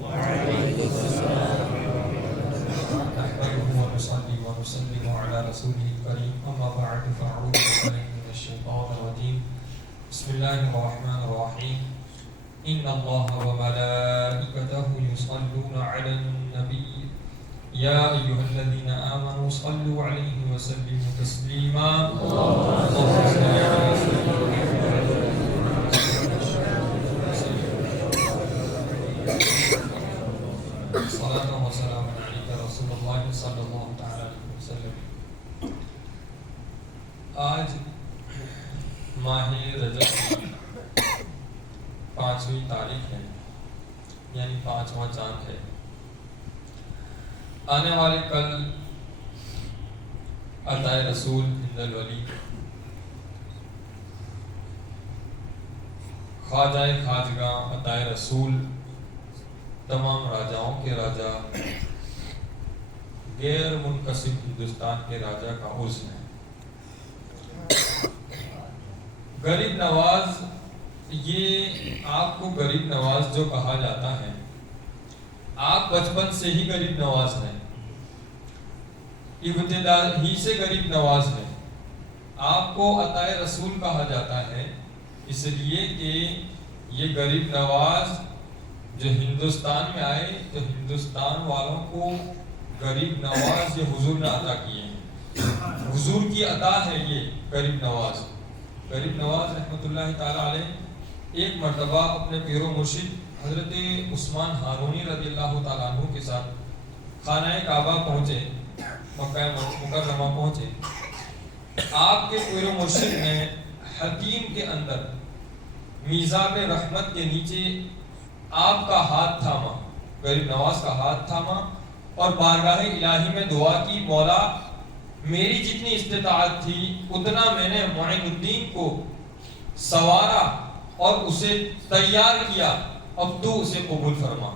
وعليكم السلام نحمده ونصلي ونسلم على رسوله الكريم أما بعد فأعوذ بالله من الشيطان الرجيم بسم الله الرحمن الرحيم إن الله وملائكته يصلون على النبي يا أيها الذين آمنوا صلوا عليه وسلموا تسليما اللهم صل على سيدنا صلاة وسلام عليك رسول الله صلی اللہ تعالی علیہ وسلم. آج ماہ رجب کی 5ویں تاریخ ہے، یعنی 5واں چاند ہے. آنے والے کل عطائے رسول ہند الولی خواجہ خواجگاں عطائے رسول تمام راجاؤں کے راجا غیر منقسم ہندوستان کے راجا کا عرس ہے. غریب نواز، یہ آپ کو غریب نواز جو کہا جاتا ہے، آپ بچپن سے ہی غریب نواز ہیں، ابتدا ہی سے غریب نواز ہیں. آپ کو عطائے رسول کہا جاتا ہے اس لیے کہ یہ غریب نواز جو ہندوستان میں آئے تو ہندوستان والوں کو غریب نواز یہ حضور نے عطا کیے ہیں. حضور کی عطا ہے یہ غریب نواز. غریب نواز رحمۃ اللہ تعالی علیہ ایک مرتبہ اپنے پیر و مرشد حضرت عثمان ہارونی رضی اللہ تعالیٰ عنہ کے ساتھ خانہ کعبہ پہنچے، مکہ مکرمہ پہنچے. آپ کے پیر و مرشد نے حتیم کے اندر میزاب رحمت کے نیچے آپ کا ہاتھ تھاما، غریب نواز کا ہاتھ تھاما اور بارگاہ الہی میں دعا کی، مولا میری جتنی استطاعت تھی اتنا میں نے معین الدین کو سوارا اور اسے تیار کیا، اب تو اسے قبول فرما،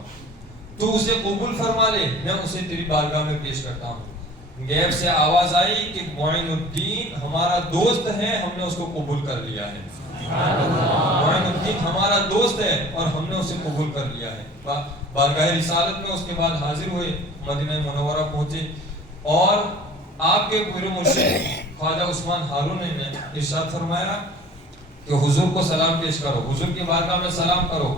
تو اسے قبول فرما لے، میں اسے تیری بارگاہ میں پیش کرتا ہوں. غیب سے آواز آئی کہ معین الدین ہمارا دوست ہے، ہم نے اس کو قبول کر لیا ہے. معین الدین ہمارا دوست ہے اور ہم نے اسے قبول کر لیا ہے. بارگاہ رسالت میں اس کے بعد حاضر ہوئے، مدینہ منورہ پہنچے اور آپ کے پیر و مرشد خواجہ عثمان ہارونی نے ارشاد فرمایا کہ حضور کو سلام پیش کرو، حضور کی بارگاہ میں سلام کرو.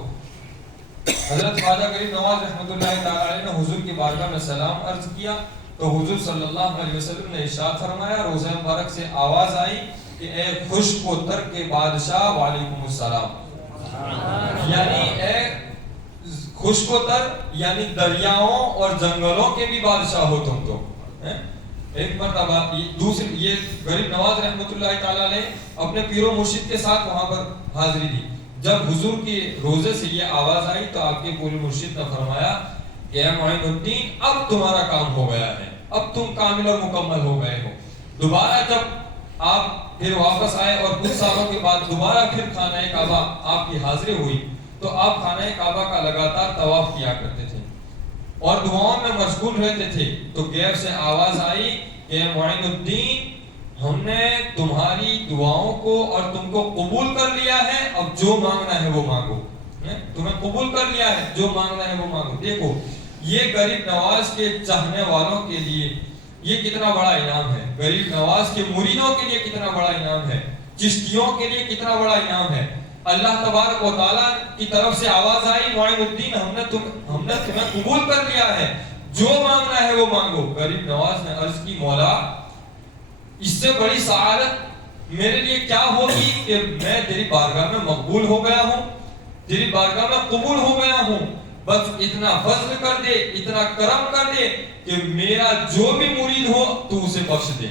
حضرت خواجہ غریب نواز رحمۃ اللہ تعالی علیہ نے حضور کی بارگاہ میں سلام عرض کیا تو حضور صلی اللہ علیہ وسلم نے ارشاد فرمایا، روزہ مبارک سے آواز آئی کہ اے خشک و تر کے بادشاہ وعلیکم السلام. یعنی اے خشک و تر یعنی دریاؤں اور جنگلوں کے بھی بادشاہ ہو تم تو. ایک مرتبہ دوسری یہ غریب نواز رحمۃ اللہ تعالی علیہ اپنے پیر و مرشد کے ساتھ وہاں پر حاضری دی. جب حضور کے روزے سے یہ آواز آئی تو آپ کے پیر و مرشد نے فرمایا کہ اے معین الدین اب تمہارا کام ہو گیا ہے، اب تم کامل اور مکمل ہو گئے ہو. دوبارہ جب آپ پھر واپس آئے اور کچھ سالوں کے بعد دوبارہ پھر خانہ کعبہ آپ کی حاضری ہوئی تو آپ خانہ کعبہ کا لگاتار طواف کیا کرتے تھے اور دعاؤں میں مشغول رہتے تھے. تو غیب سے آواز آئی کہ معین الدین ہم نے تمہاری دعاؤں کو اور تم کو قبول کر لیا ہے، اب جو مانگنا ہے وہ مانگو. تمہیں قبول کر لیا ہے، جو مانگنا ہے وہ مانگو. دیکھو یہ غریب نواز کے چاہنے والوں کے لیے یہ کتنا بڑا انعام ہے، غریب نواز کے مریدوں کے لیے کتنا بڑا انعام ہے، چشتیوں کے لیے کتنا بڑا انعام ہے. اللہ تبارک و تعالیٰ کی طرف سے آواز آئی معین الدین ہم نے تمہیں قبول کر لیا ہے، جو مانگنا ہے وہ مانگو. غریب نواز نے عرض کی مولا اس سے بڑی سعادت میرے لیے کیا ہوگی کہ میں تیری بارگاہ میں مقبول ہو گیا ہوں، تیری بارگاہ میں قبول ہو گیا ہوں. بس اتنا فضل کر دے، اتنا کرم کر دے کہ میرا جو بھی مرید ہو تو اسے بخش دے.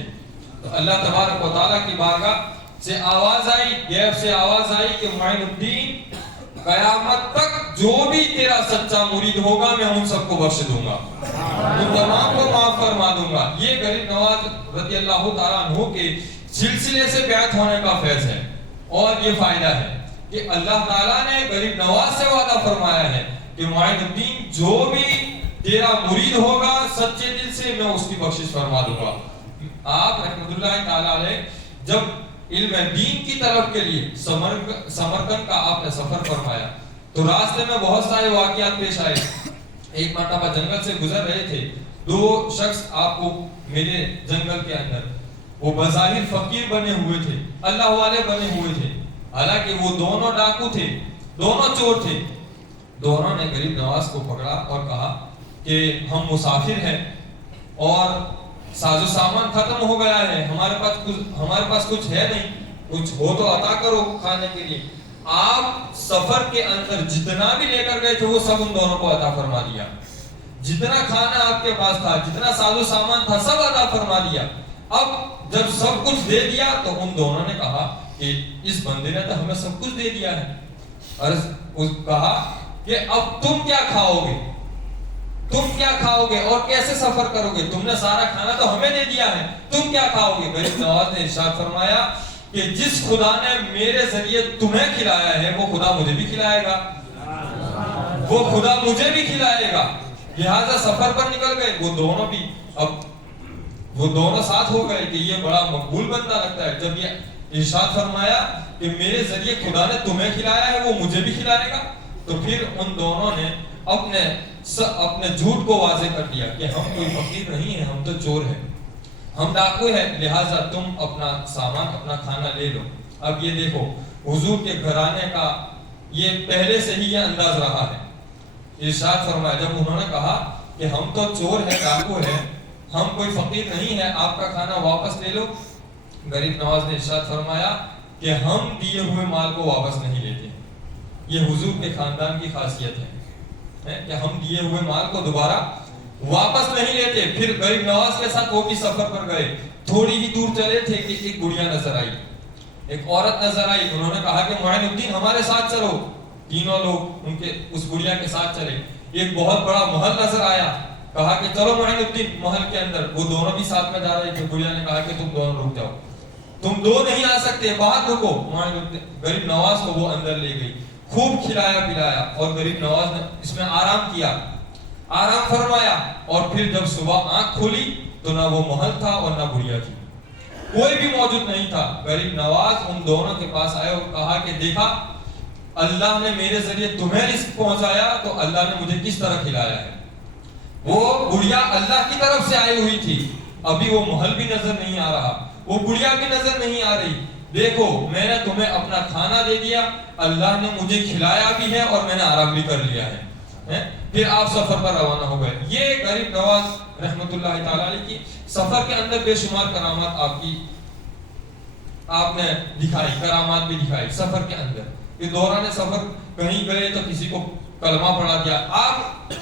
تو اللہ تبارک و تعالیٰ کی بارگاہ سے آواز آئی، غیب سے آواز آئی کہ معین الدین قیامت تک جو بھی تیرا سچا مرید ہوگا میں ان سب کو بخش دوں گا، ان تمام کو معاف فرما دوں گا. یہ غریب نواز رضی اللہ تعالیٰ عنہ کے سلسلے سے بیعت ہونے کا فیض ہے. اور یہ فائدہ ہے کہ اللہ تعالیٰ نے غریب نواز سے وعدہ فرمایا ہے کہ معین الدین جو بھی تیرا مرید ہوگا سچے دل سے میں اس کی بخشش فرما دوں گا. آپ رحمت اللہ تعالیٰ علیہ جب علم دین کی طرف کے لیے سمرقند کا آپ نے سفر فرمایا تو راستے میں بہت سارے واقعات پیش آئے. ایک مرتبہ جنگل سے گزر رہے تھے, دو شخص آپ کو ملے جنگل کے اندر. وہ بظاہر فقیر بنے ہوئے تھے, اللہ والے بنے ہوئے تھے, حالانکہ وہ دونوں ڈاکو تھے, دونوں چور تھے. دونوں نے غریب نواز کو پکڑا اور کہا کہ ہم مسافر ہیں اور ساز و سامان ختم ہو گیا ہے, ہمارے پاس کچھ ہے نہیں, کچھ ہو تو عطا کرو کھانے کے لیے. آپ سفر کے اندر جتنا بھی لے کر گئے تھے وہ سب ان دونوں کو عطا فرما دیا. جتنا کھانا آپ کے پاس تھا, جتنا ساز و سامان تھا, سب عطا فرما دیا. اب جب سب کچھ دے دیا تو ان دونوں نے کہا کہ اس بندے نے تو ہمیں سب کچھ دے دیا ہے. اور کہا کہ اب تم کیا کھاؤ گے, تم کیا کھاؤ گے اور کیسے سفر کرو گے؟ تم نے سارا کھانا تو ہمیں دے دیا ہے, تم کیا کھاؤ گے؟ غریب نواز نے ارشاد فرمایا کہ جس خدا نے میرے ذریعے تمہیں کھلایا ہے وہ خدا مجھے بھی کھلائے گا, وہ خدا مجھے بھی کھلائے گا. لہذا سفر پر نکل گئے وہ دونوں بھی. اب وہ دونوں ساتھ ہو گئے کہ یہ بڑا مقبول بندہ لگتا ہے. جب یہ ارشاد فرمایا کہ میرے ذریعے خدا نے تمہیں کھلایا ہے وہ مجھے بھی کھلائے گا, تو پھر ان دونوں نے اپنے جھوٹ کو واضح کر دیا کہ ہم کوئی فقیر نہیں ہے, ہم تو چور ہیں, ہم ڈاکو ہیں, لہٰذا تم اپنا سامان اپنا کھانا لے لو. اب یہ دیکھو حضور کے گھرانے کا یہ پہلے سے ہی یہ انداز رہا ہے. ارشاد فرمایا جب انہوں نے کہا کہ ہم تو چور ہیں, ڈاکو ہیں, ہم کوئی فقیر نہیں ہے, آپ کا کھانا واپس لے لو. غریب نواز نے ارشاد فرمایا کہ ہم دیے ہوئے مال کو واپس نہیں لیتے. یہ حضور کے خاندان کی خاصیت ہے کہ ہم دیے ہوئے مال کو دوبارہ واپس نہیں لیتے. پھر غریب نواز کے ساتھ وہ بھی سفر پر گئے. تھوڑی ہی دور چلے تھے کہ ایک گڑیا نظر آئی, ایک عورت نظر آئی. انہوں نے کہا کہ معین الدین ہمارے ساتھ چلو. تینوں لوگ ان کے اس گڑیا کے ساتھ چلے. ایک بہت بڑا محل نظر آیا, کہا کہ چلو معین الدین محل کے اندر. وہ دونوں بھی ساتھ میں جا رہے تھے. گڑیا نے کہا کہ تم دونوں رک جاؤ, تم دو نہیں آ سکتے, باہر رکو. معین الدین غریب نواز کو وہ اندر لے گئی, خوب کھلایا پلایا اور غریب نواز نے اس میں آرام کیا, آرام فرمایا. اور پھر جب صبح آنکھ کھولی تو نہ وہ محل تھا اور نہ گڑیا تھی, کوئی بھی موجود نہیں تھا. غریب نواز ان دونوں کے پاس آئے اور کہا کہ دیکھا اللہ نے میرے ذریعے تمہیں رزق پہنچایا تو اللہ نے مجھے کس طرح کھلایا ہے. وہ گڑیا اللہ کی طرف سے آئی ہوئی تھی, ابھی وہ محل بھی نظر نہیں آ رہا, وہ گڑیا بھی نظر نہیں آ رہی. دیکھو میں نے تمہیں اپنا کھانا دے دیا, اللہ نے مجھے کھلایا بھی ہے اور میں نے آرام بھی کر لیا ہے. پھر آپ سفر پر روانہ ہو گئے. یہ غریب نواز رحمت اللہ تعالی علیہ کی سفر کے اندر بے شمار کرامات آپ نے دکھائی, کرامات بھی دکھائی سفر کے اندر. یہ دوران سفر کہیں گئے تو کسی کو کلمہ پڑھا دیا. آپ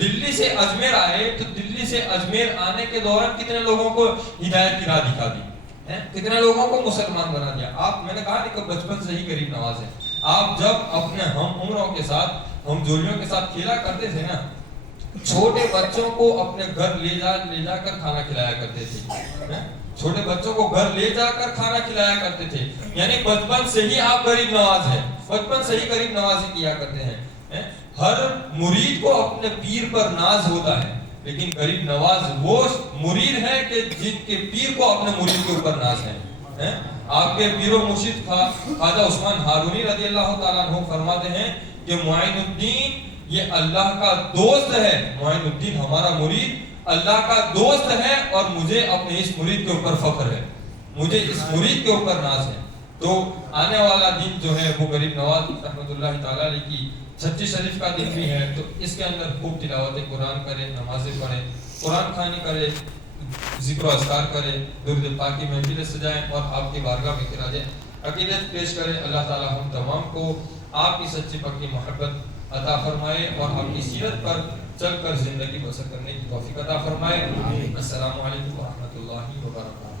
دلی سے اجمیر آئے تو دلی سے اجمیر آنے کے دوران کتنے لوگوں کو ہدایت کی راہ دکھا دی, کتنے لوگوں کو مسلمان بنا دیا. میں نے کہا کہ بچپن سے ہی غریب نواز ہے. آپ جب اپنے ہم عمروں کے ساتھ, ہم جولیوں کے ساتھ کھیلا کرتے تھے نا, چھوٹے بچوں کو اپنے گھر لے جا کر کھانا کھلایا کرتے تھے. چھوٹے بچوں کو گھر لے جا کر کھانا کھلایا کرتے تھے. یعنی بچپن سے ہی آپ غریب نواز ہیں, بچپن سے ہی غریب نوازی کیا کرتے ہیں. ہر مرید کو اپنے پیر پر ناز ہوتا ہے, لیکن غریب نواز وہ مرید ہے کہ جن کے پیر کو اپنے مرید کے اوپر ناز ہے. آپ کے پیر و مرشد خواجہ عثمان ہارونی رضی اللہ تعالیٰ عنہ فرماتے ہیں کہ معین الدین یہ اللہ کا دوست ہے. معین الدین ہمارا مرید اللہ کا دوست ہے اور مجھے اپنے اس مرید کے اوپر فخر ہے, مجھے اس مرید کے اوپر ناز ہے. تو آنے والا دن جو ہے وہ غریب نواز رحمۃ اللہ تعالیٰ علیہ کی چھٹی شریف کا دن بھی ہے. تو اس کے اندر خوب تلاوت قرآن کرے, نمازیں پڑھے, قرآن خوانی کرے, ذکر و اذکار کرے, درود پاک کی محفل سجائیں اور آپ کی بارگاہ میں خراج عقیدت پیش کرے. اللہ تعالیٰ ہم تمام کو آپ کی سچی پکی محبت عطا فرمائے اور آپ کی سیرت پر چل کر زندگی بسر کرنے کی توفیق عطا فرمائے. السلام علیکم ورحمۃ اللہ وبرکاتہ.